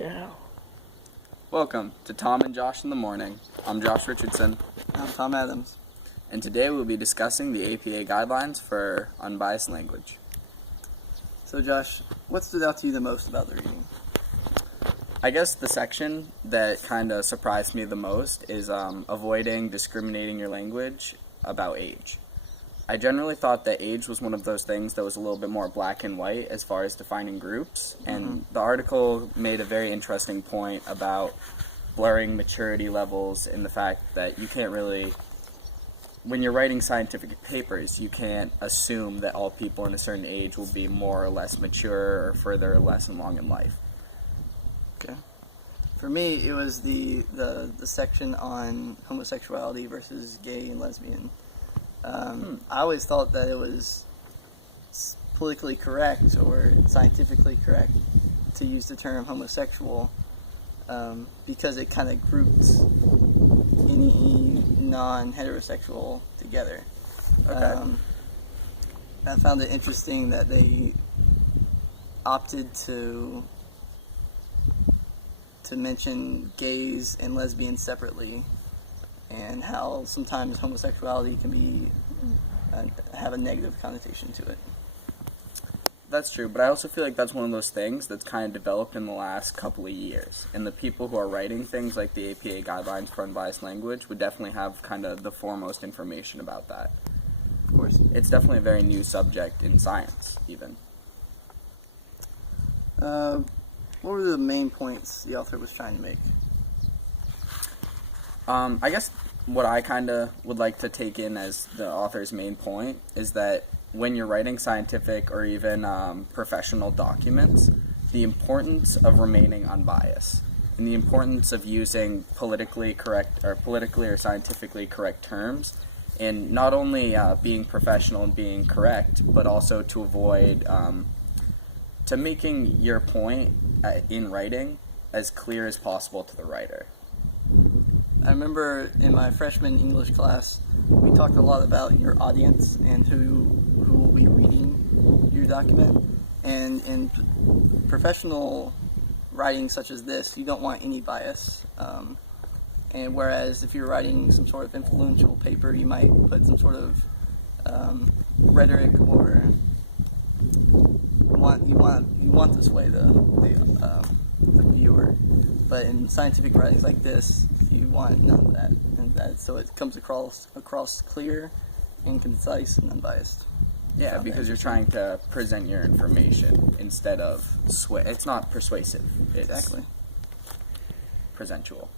Yeah. Welcome to Tom and Josh in the Morning. I'm Josh Richardson. I'm Tom Adams. And today we'll be discussing the APA guidelines for unbiased language. So Josh, what stood out to you the most about the reading? I guess the section that kind of surprised me the most is avoiding discriminating your language about age. I generally thought that age was one of those things that was a little bit more black and white as far as defining groups, and the article made a very interesting point about blurring maturity levels and the fact that you can't really, when you're writing scientific papers, you can't assume that all people in a certain age will be more or less mature or further or less along in life. Okay. For me, it was the section on homosexuality versus gay and lesbian. I always thought that it was politically correct or scientifically correct to use the term homosexual because it kind of grouped any non-heterosexual together. Okay. I found it interesting that they opted to mention gays and lesbians separately, and how sometimes homosexuality can be have a negative connotation to it. That's true, but I also feel like that's one of those things that's kind of developed in the last couple of years. And the people who are writing things like the APA guidelines for unbiased language would definitely have kind of the foremost information about that. Of course. It's definitely a very new subject in science, even. What were the main points the author was trying to make? I guess what I kind of would like to take in as the author's main point is that when you're writing scientific or even professional documents, the importance of remaining unbiased and the importance of using politically or scientifically correct terms, and not only being professional and being correct, but also to avoid to making your point in writing as clear as possible to the writer. I remember in my freshman English class, we talked a lot about your audience and who will be reading your document. And in professional writing such as this, you don't want any bias. And whereas if you're writing some sort of influential paper, you might put some sort of rhetoric or you want to sway the viewer. But in scientific writings like this, you want none of that, so it comes across clear and concise and unbiased. Yeah, because you're trying to present your information instead of it's not persuasive. It's exactly presentual.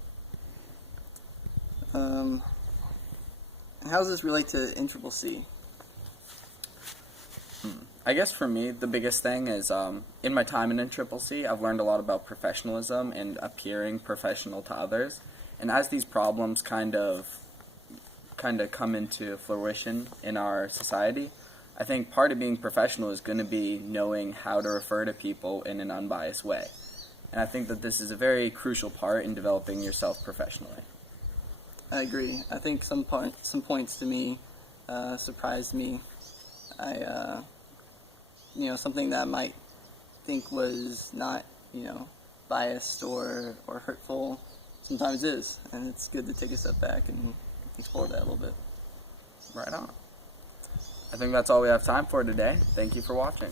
And how does this relate to IEEE? I guess for me, the biggest thing is in my time in IEEE, I've learned a lot about professionalism and appearing professional to others. And as these problems kind of come into fruition in our society, I think part of being professional is going to be knowing how to refer to people in an unbiased way. And I think that this is a very crucial part in developing yourself professionally. I agree. I think some points to me surprised me. Something that I might think was not, biased or hurtful, sometimes is, and it's good to take a step back and explore that a little bit. Right on. I think that's all we have time for today. Thank you for watching.